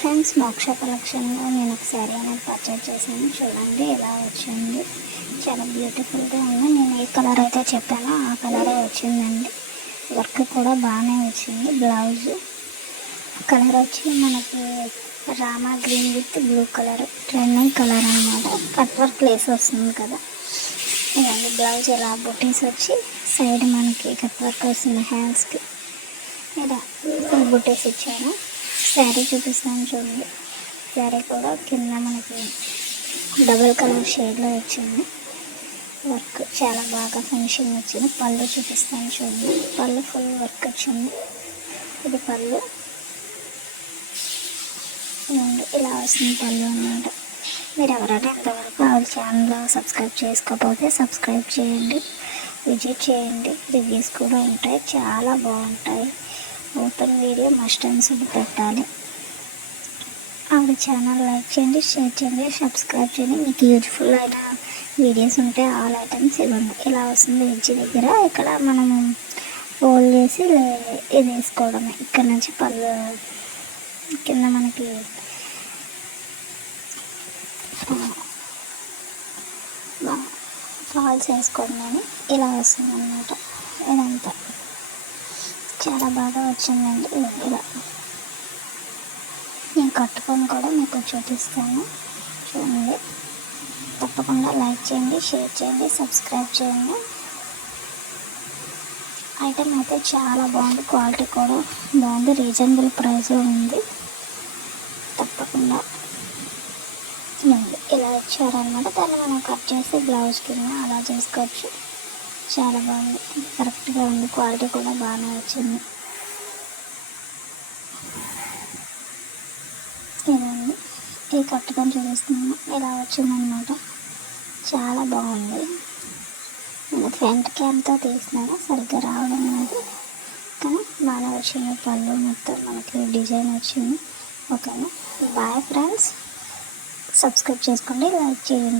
Friends, మోక్ష కలెక్షన్లో నేను ఒక శారీ అనేది పర్చేజ్ చేశాను. చూడండి ఎలా వచ్చింది. చాలా బ్యూటిఫుల్గా ఉంది. నేను ఏ కలర్ అయితే చెప్పానో ఆ కలరే వచ్చిందండి. వర్క్ కూడా బాగానే వచ్చింది. బ్లౌజ్ కలర్ వచ్చి మనకి Rama green with blue colour trending colour అనమాట. కట్ వర్క్ లేస్ వస్తుంది కదా. ఇదండి బ్లౌజ్. ఇలా బుటీస్ వచ్చి సైడ్ మనకి కట్ వర్క్ వస్తుంది. హ్యాండ్స్కి ఇలా బుటీస్ ఇచ్చాను. శారీ చూపిస్తాను చూడండి. శారీ కూడా కింద మనకి డబుల్ కలర్ షేడ్లో వచ్చింది. వర్క్ చాలా బాగా ఫినిషింగ్ వచ్చింది. పళ్ళు చూపిస్తాను చూడండి. పళ్ళు ఫుల్ వర్క్ వచ్చింది. ఇది పళ్ళు. ఇలా వస్తుంది పళ్ళు అన్నమాట. మీరు ఎవరైనా ఇంతవరకు ఆ ఛానల్ సబ్స్క్రైబ్ చేసుకోకపోతే సబ్స్క్రైబ్ చేయండి, విజిట్ చేయండి. రివ్యూస్ కూడా ఉంటాయి, చాలా బాగుంటాయి. Open video must and should పెట్టాలి. ఆవిడ ఛానల్ లైక్ చేయండి, షేర్ చేయండి, సబ్స్క్రైబ్ చేయండి. మీకు యూజ్ఫుల్ అయిన వీడియోస్ ఉంటే ఆల్ ఐటమ్స్ ఇవ్వండి. ఇలా వస్తుంది ఎడ్జ్ దగ్గర. ఇక్కడ మనము ఫోల్డ్ చేసి ఇది వేసుకోవడమే. ఇక్కడ నుంచి పళ్ళు కింద మనకి ఫాల్స్ వేసుకోవడమని ఇలా వస్తుంది అన్నమాట. ఇదంతా చాలా బాగా వచ్చిందండి. ఇలా నేను కట్టుకొని కూడా మీకు చూపిస్తాను చూడండి. తప్పకుండా లైక్ చేయండి, షేర్ చేయండి, సబ్స్క్రైబ్ చేయండి. ఐటమ్ అయితే చాలా బాగుంది. క్వాలిటీ కూడా బాగుంది. రీజనబుల్ ప్రైస్లో ఉంది. తప్పకుండా ఇలా ఇచ్చారనమాట. దాన్ని మనం కట్ చేసి బ్లౌజ్ కింద అలా చేసుకోవచ్చు. చాలా బాగుంది, కరెక్ట్గా ఉంది. క్వాలిటీ కూడా బాగానే వచ్చింది. ఇదండి ఇది కట్టుకొని చూపిస్తున్నాను. ఇలా వచ్చిందనమాట. చాలా బాగుంది. నేను ఫ్రంట్ క్యామ్తో తీసినాను, సరిగ్గా రావడం లేదు, కానీ బాగా వచ్చింది. పళ్ళు మొత్తం మనకి డిజైన్ వచ్చింది. ఓకేనా. Bye friends. సబ్స్క్రైబ్ చేసుకోండి, లైక్ చేయండి.